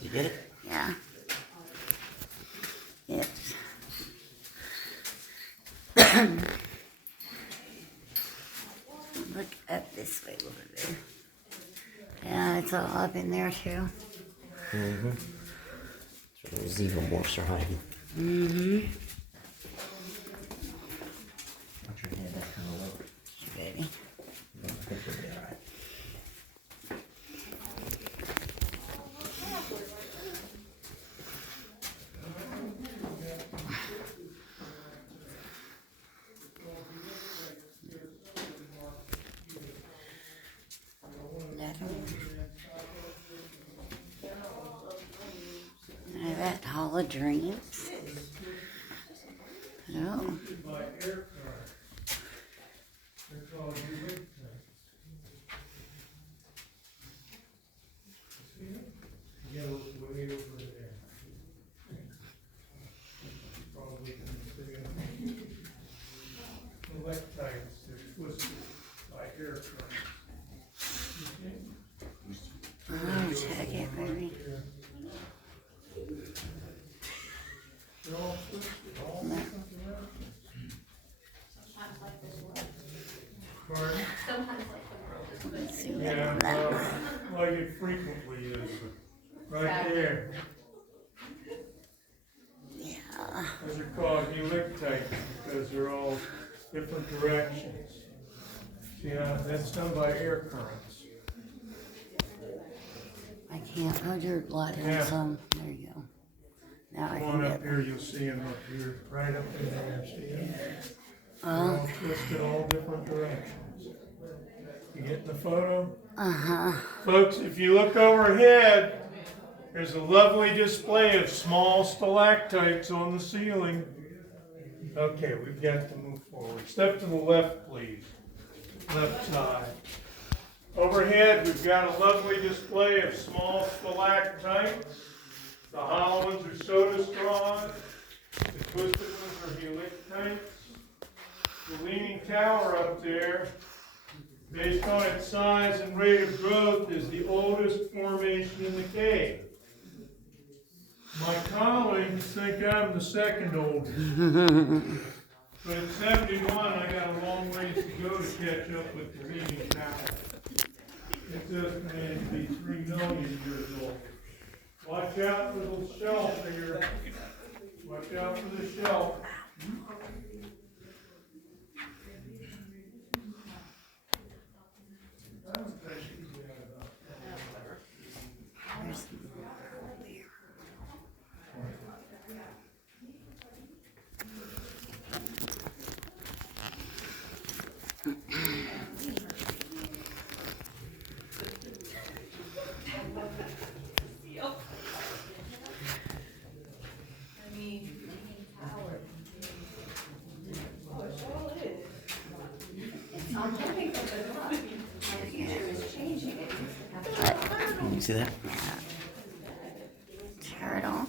You get it? Yeah. It's look up this way a little bit. Yeah, it's all up in there too. Mm-hmm. So those xenomorphs are hiding. Mm-hmm. Watch your head, that's kind of low. Baby. I think we'll be alright. That Hall of Dreams. Oh. Electrites, they're twisted by air current. Oh, check it, baby. They're all twisted, all different directions. Pardon? Let's see what Yeah, that. like it frequently is, right there. Yeah. Those are called electrites because they're all different directions. Yeah, that's done by air currents. I can't hold your light on Yeah. some. There you go. Now I Come can on get up here, you'll see them up here, right up in there, see them? They're Oh. all twisted all different directions. You get the photo? Uh-huh. Folks, if you look overhead, there's a lovely display of small stalactites on the ceiling. Okay, we've got to move forward. Step to the left, please. Left side. Overhead, we've got a lovely display of small stalactites. The hollow ones are soda straws. The twisted ones are helictites. The leaning tower up there, based on its size and rate of growth, is the oldest formation in the cave. My colleagues think I'm the second oldest. But at 71, I got a long ways to go to catch up with the leaning tower. It's estimated to be 3 million years old. Watch out for the shelf here. Watch out for the shelf. There's You see that? turtle.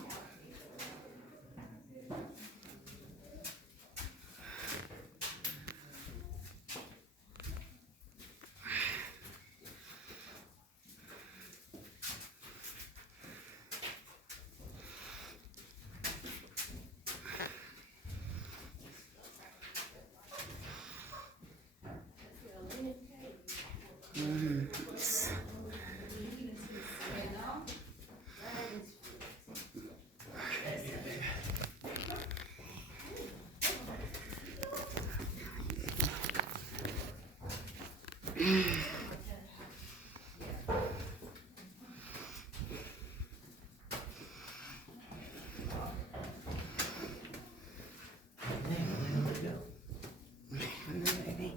Baby.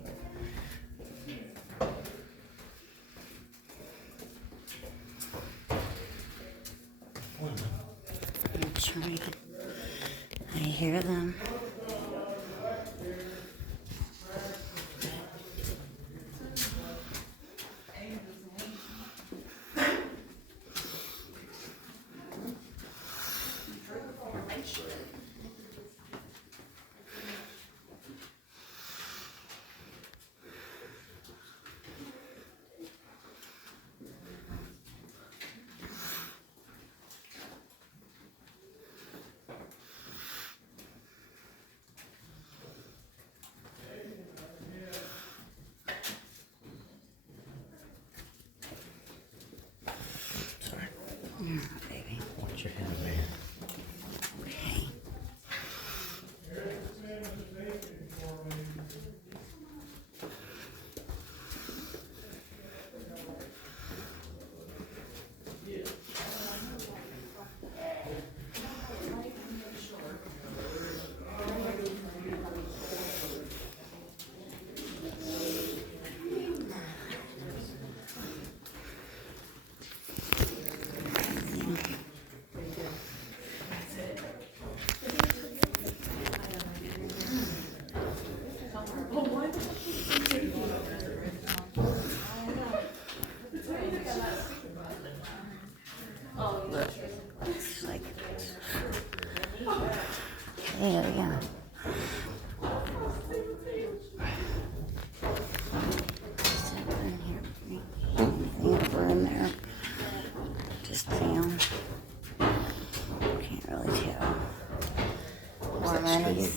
I'm trying. I hear them. Baby. Watch your head over here. Okay. Looks like yeah. Anything in there? Just down. Can't really tell. More monies.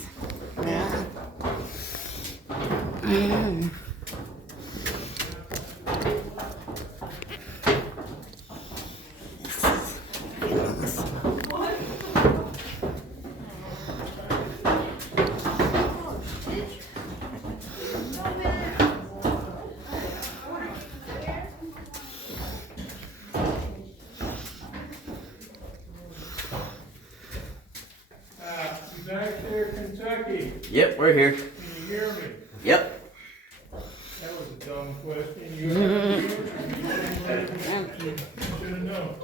Yeah. You back there, Kentucky? Yep, we're here. Can you hear me? Yep. That was a dumb question. You should have known.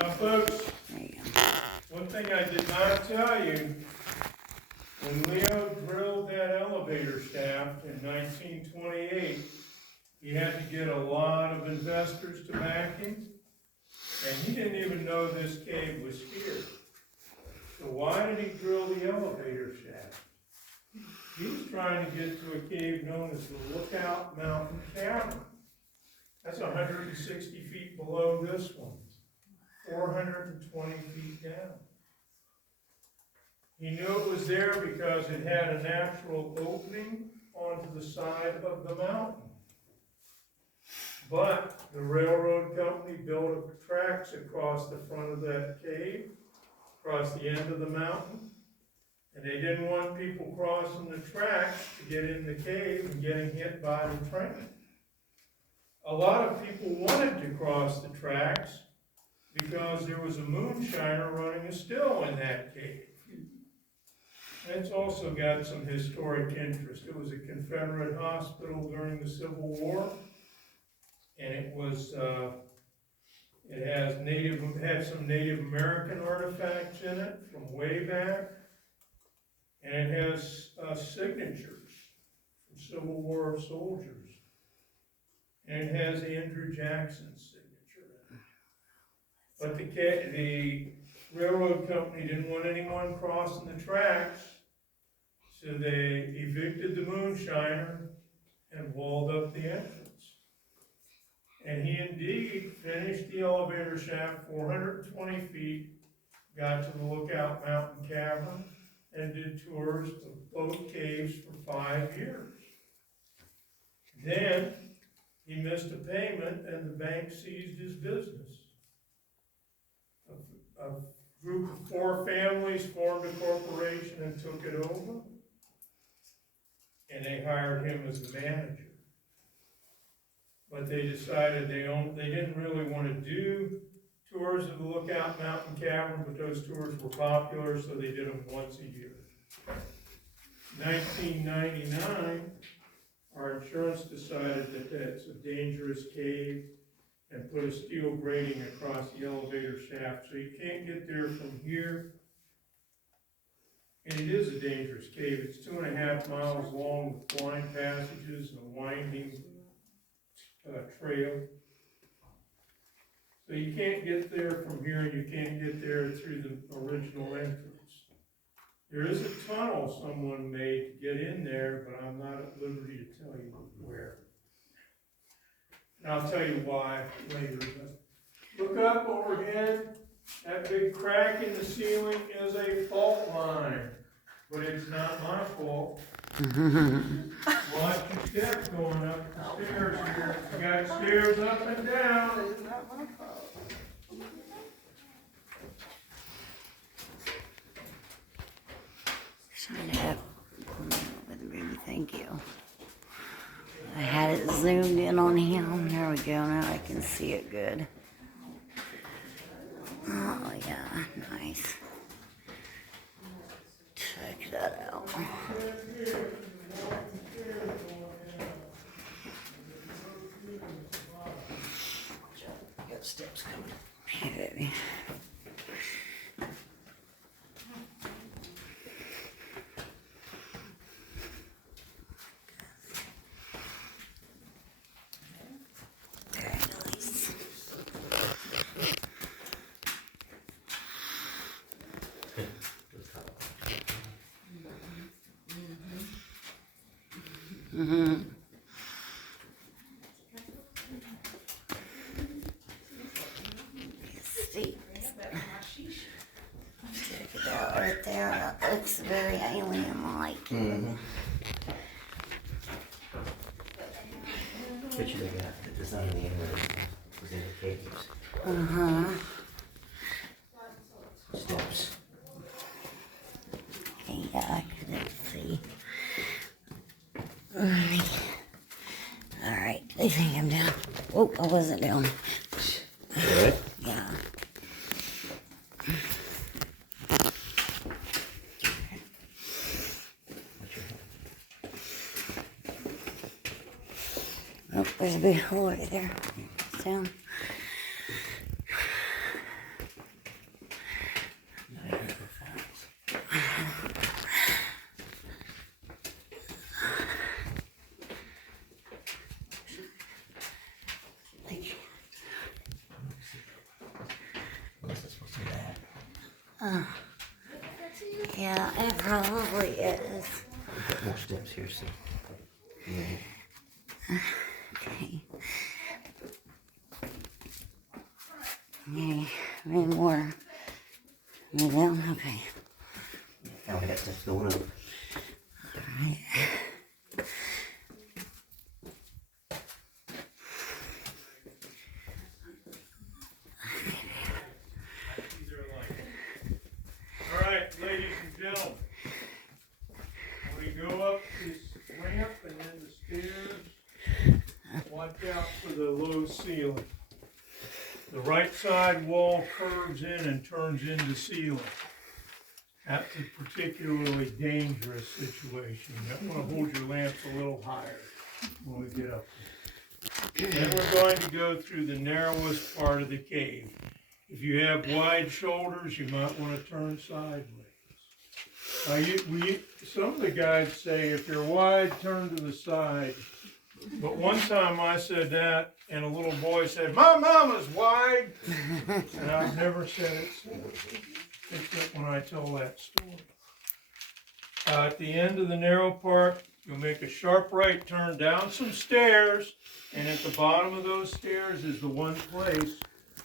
Now, folks, There you go. one thing I did not tell you, when Leo drilled that elevator shaft in 1928, he had to get a lot of investors to back him, and he didn't even know this cave was here. So why did he drill the elevator shaft? He was trying to get to a cave known as the Lookout Mountain Cavern. That's 160 feet below this one, 420 feet down. He knew it was there because it had a natural opening onto the side of the mountain. But the railroad company built tracks across the front of that cave, across the end of the mountain, and they didn't want people crossing the tracks to get in the cave and getting hit by the train. A lot of people wanted to cross the tracks because there was a moonshiner running a still in that cave. It's also got some historic interest. It was a Confederate hospital during the Civil War, and it was it had some Native American artifacts in it from way back, and it has signatures from Civil War soldiers, and it has Andrew Jackson's signature in it. But the railroad company didn't want anyone crossing the tracks, so they evicted the moonshiner and walled up the entrance. And he indeed finished the elevator shaft 420 feet, got to the Lookout Mountain Cavern, and did tours of both caves for 5 years. Then he missed a payment and the bank seized his business. A group of 4 families formed a corporation and took it over, and they hired him as the manager. But they decided they didn't really want to do tours of the Lookout Mountain Cavern, but those tours were popular, so they did them once a year. 1999, our insurance decided that that's a dangerous cave and put a steel grating across the elevator shaft, so you can't get there from here. And it is a dangerous cave. It's 2.5 miles long with blind passages and a winding trail. So you can't get there from here, and you can't get there through the original entrance. There is a tunnel someone made to get in there, but I'm not at liberty to tell you where. And I'll tell you why later. Look up overhead. That big crack in the ceiling is a fault line, but it's not my fault. Watch your steps going up the stairs here. You got stairs up and down. It's not my fault. Trying to have with Ruby, thank you. I had it zoomed in on him. There we go. Now I can see it good. Oh yeah, nice. Check that out. Got steps coming. Okay. Very nice. Mm-hmm. See, check it out right there. That looks very alien-like. Mm-hmm. Picture they got the design of the inlet was in the caves. Uh-huh. Steps. Okay, yeah, I couldn't see. Alright, I think I'm down. Oh, I wasn't down. Good. Yeah. Oh, there's a big hole right there. Down. Unless it's supposed to be that. Yeah, it probably is. We've got more steps here, so. Okay. Okay, any more? Any down? Okay. Now we got steps going up. Alright. All right, ladies and gentlemen, we go up this ramp and then the stairs. Watch out for the low ceiling. The right side wall curves in and turns into ceiling. That's a particularly dangerous situation. You want to hold your lamps a little higher when we get up there. Then we're going to go through the narrowest part of the cave. If you have wide shoulders, you might want to turn sideways. Some of the guides say if you're wide, turn to the side. But one time I said that, and a little boy said, "My mama's wide," and I've never said it since, except when I tell that story. At the end of the narrow part, you'll make a sharp right turn down some stairs, and at the bottom of those stairs is the one place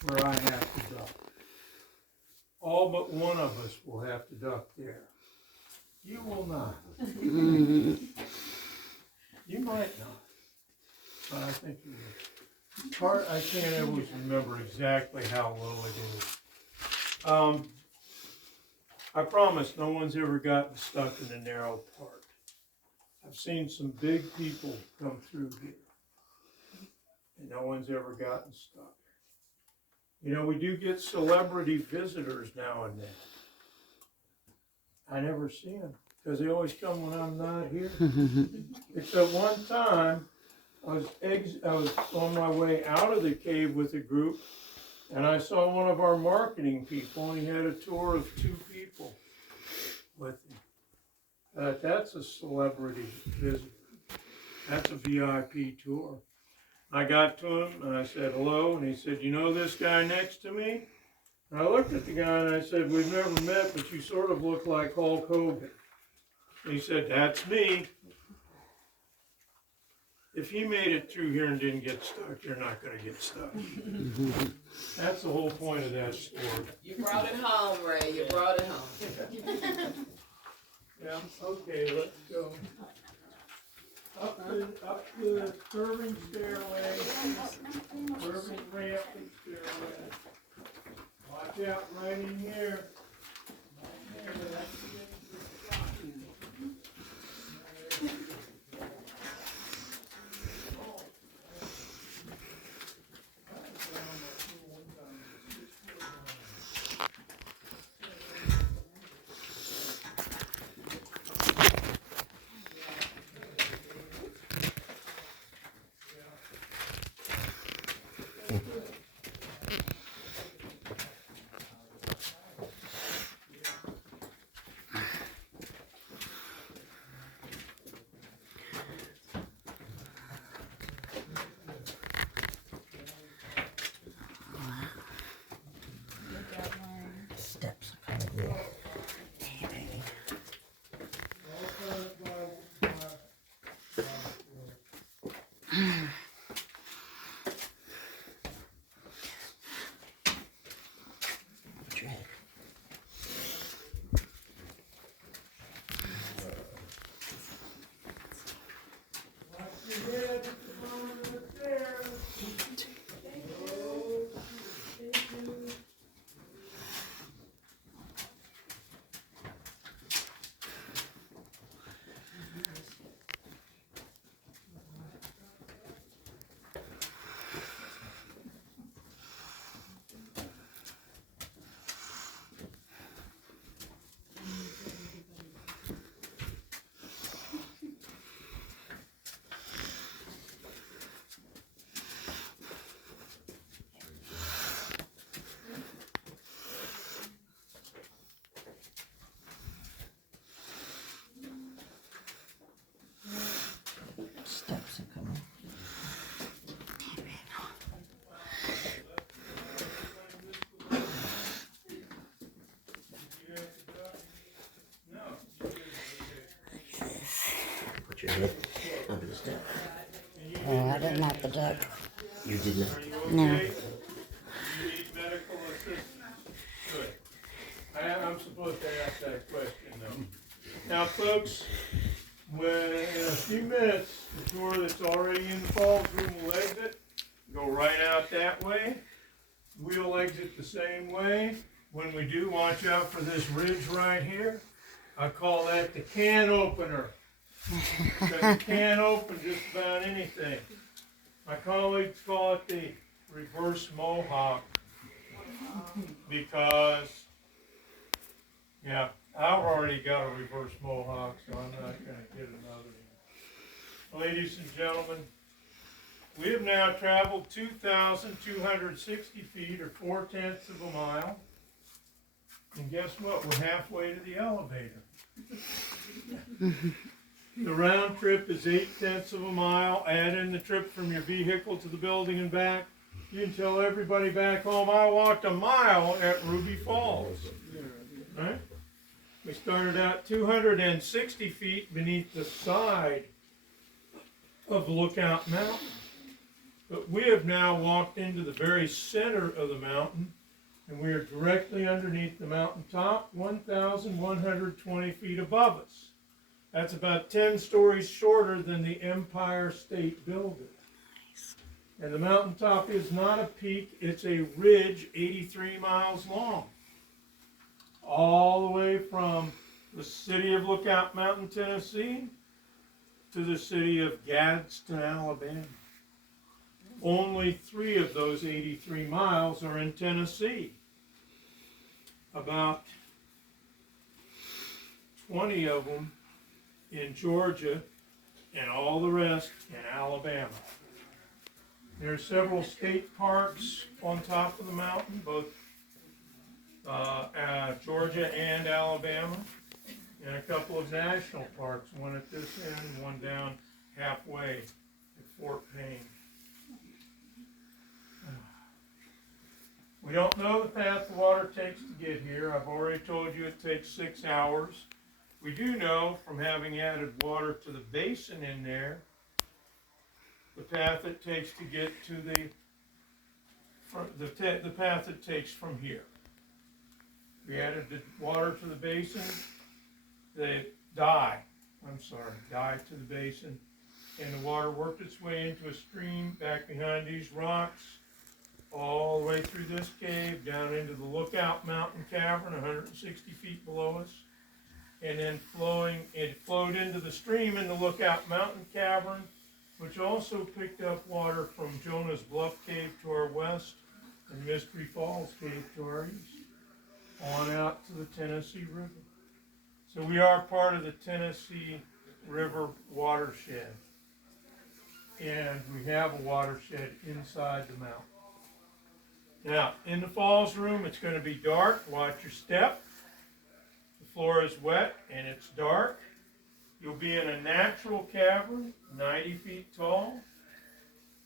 where I have to duck. All but one of us will have to duck there. You will not. You might not, but I think you will. I can't always remember exactly how low it is. I promise no one's ever gotten stuck in the narrow part. I've seen some big people come through here, and no one's ever gotten stuck. You know, we do get celebrity visitors now and then. I never see them, because they always come when I'm not here. Except one time, I was on my way out of the cave with a group, and I saw one of our marketing people, and he had a tour of 2 people with him. That's a celebrity visitor. That's a VIP tour. I got to him, and I said hello, and he said, "You know this guy next to me?" And I looked at the guy, and I said, "We've never met, but you sort of look like Hulk Hogan." And he said, "That's me." If he made it through here and didn't get stuck, you're not going to get stuck. That's the whole point of that story. You brought it home, Ray. You brought it home. Yeah, okay, let's go. Up the curving stairway, curving ramp and stairway. Watch out right in here. the duck. You did not. Are you No. okay? You need medical assistance? Good. I'm supposed to ask that question though. Now folks, when in a few minutes, the tour that's already in the Falls room will exit. Go right out that way. We'll exit the same way. When we do, watch out for this ridge right here. I call that the can opener. Because it can open just about anything. My colleagues call it the reverse mohawk. Because, yeah, I've already got a reverse mohawk, so I'm not going to get another one. Ladies and gentlemen, we have now traveled 2,260 feet, or 4/10 of a mile. And guess what? We're halfway to the elevator. The round trip is 8/10 of a mile. Add in the trip from your vehicle to the building and back. You can tell everybody back home, I walked a mile at Ruby Falls. Right? We started out 260 feet beneath the side of Lookout Mountain. But we have now walked into the very center of the mountain, and we are directly underneath the mountaintop, 1,120 feet above us. That's about 10 stories shorter than the Empire State Building. And the mountaintop is not a peak, it's a ridge 83 miles long. All the way from the city of Lookout Mountain, Tennessee, to the city of Gadsden, Alabama. Only 3 of those 83 miles are in Tennessee. About 20 of them in Georgia, and all the rest in Alabama. There are several state parks on top of the mountain, both Georgia and Alabama, and a couple of national parks, one at this end, one down halfway at Fort Payne. We don't know the path the water takes to get here. I've already told you it takes 6 hours. We do know from having added water to the basin in there, the path it takes to get to the path it takes from here. We added the water to the basin, the dye to the basin, and the water worked its way into a stream back behind these rocks, all the way through this cave, down into the Lookout Mountain cavern, 160 feet below us, and then it flowed into the stream in the Lookout Mountain cavern, which also picked up water from Jonah's Bluff Cave to our west and Mystery Falls Cave to our east, on out to the Tennessee River. So we are part of the Tennessee River watershed, and we have a watershed inside the mountain. Now, in the Falls room, it's going to be dark. Watch your step. The floor is wet and it's dark. You'll be in a natural cavern, 90 feet tall.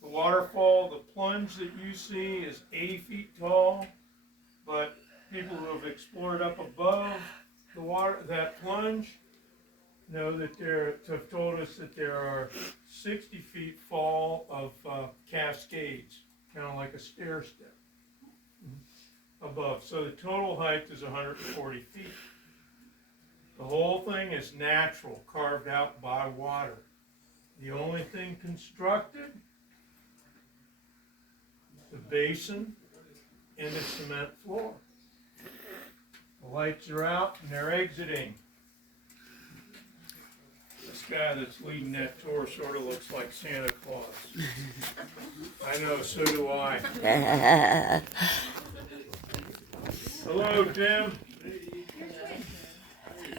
The waterfall, the plunge that you see is 80 feet tall, but people who have explored up above the water, that plunge, know that have told us that there are 60 feet fall of cascades, kind of like a stair step above. So the total height is 140 feet. The whole thing is natural, carved out by water. The only thing constructed, the basin and the cement floor. The lights are out and they're exiting. This guy that's leading that tour sort of looks like Santa Claus. I know, so do I. Hello, Tim.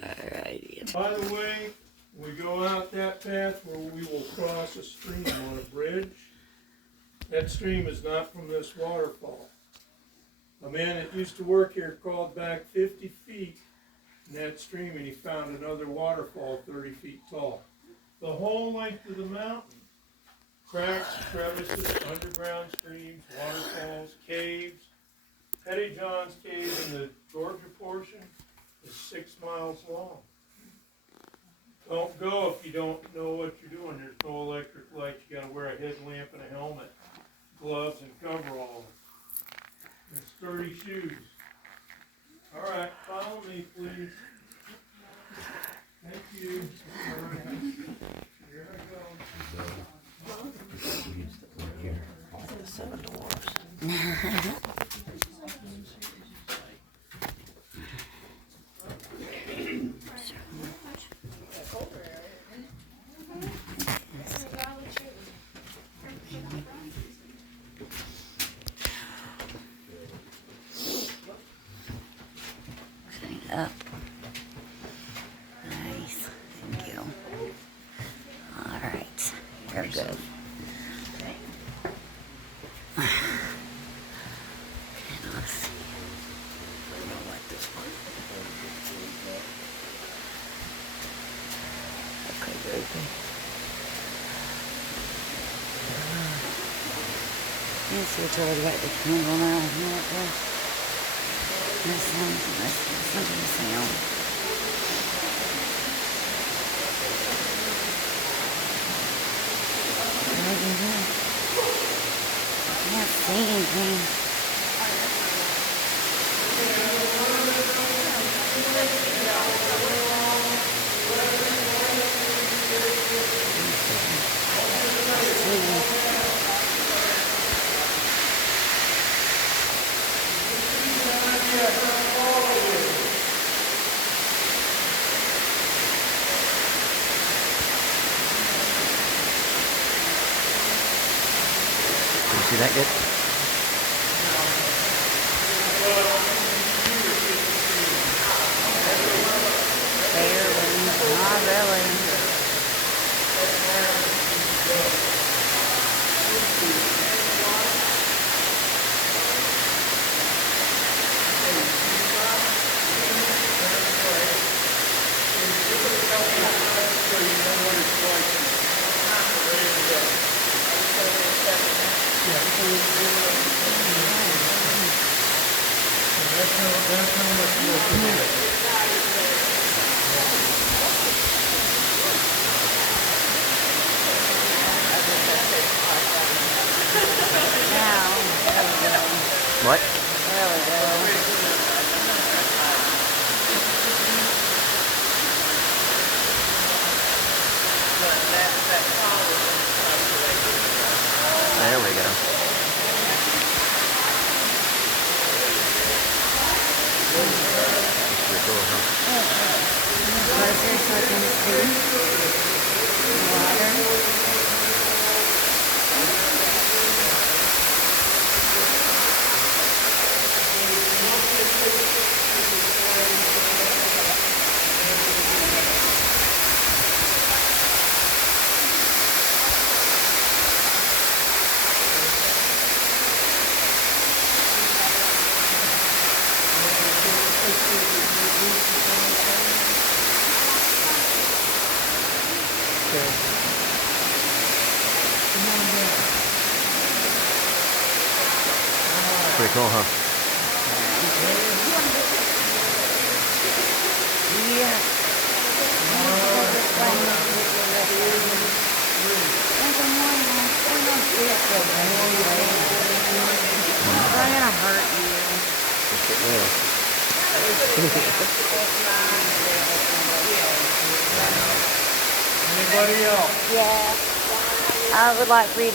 Alrighty. By the way, we go out that path where we will cross a stream on a bridge. That stream is not from this waterfall. A man that used to work here crawled back 50 feet in that stream and he found another waterfall 30 feet tall. The whole length of the mountain, cracks, crevices, underground streams, waterfalls, caves. Petty John's Cave in the Georgia portion is 6 miles long. Don't go if you don't know what you're doing. There's no electric lights. You gotta wear a headlamp and a helmet, gloves and coveralls, and sturdy shoes. All right, follow me, please. Thank you. All right. Here I go. Seven dwarfs. Clean up. Nice. Thank you. All right. You're good. And let's see. I'm gonna wipe this one. Okay, very good. Let's see what y'all about the candle now. Listen to the sound. I can't see anything. You see that good? Barely. Not really. That's how much work it is. Now, there we go. What? There we go. There we go. That's pretty cool, huh? Closer so I can see the water. Pretty cool, huh? Yeah. It's not gonna hurt you. Anybody else? Yeah. I would like for you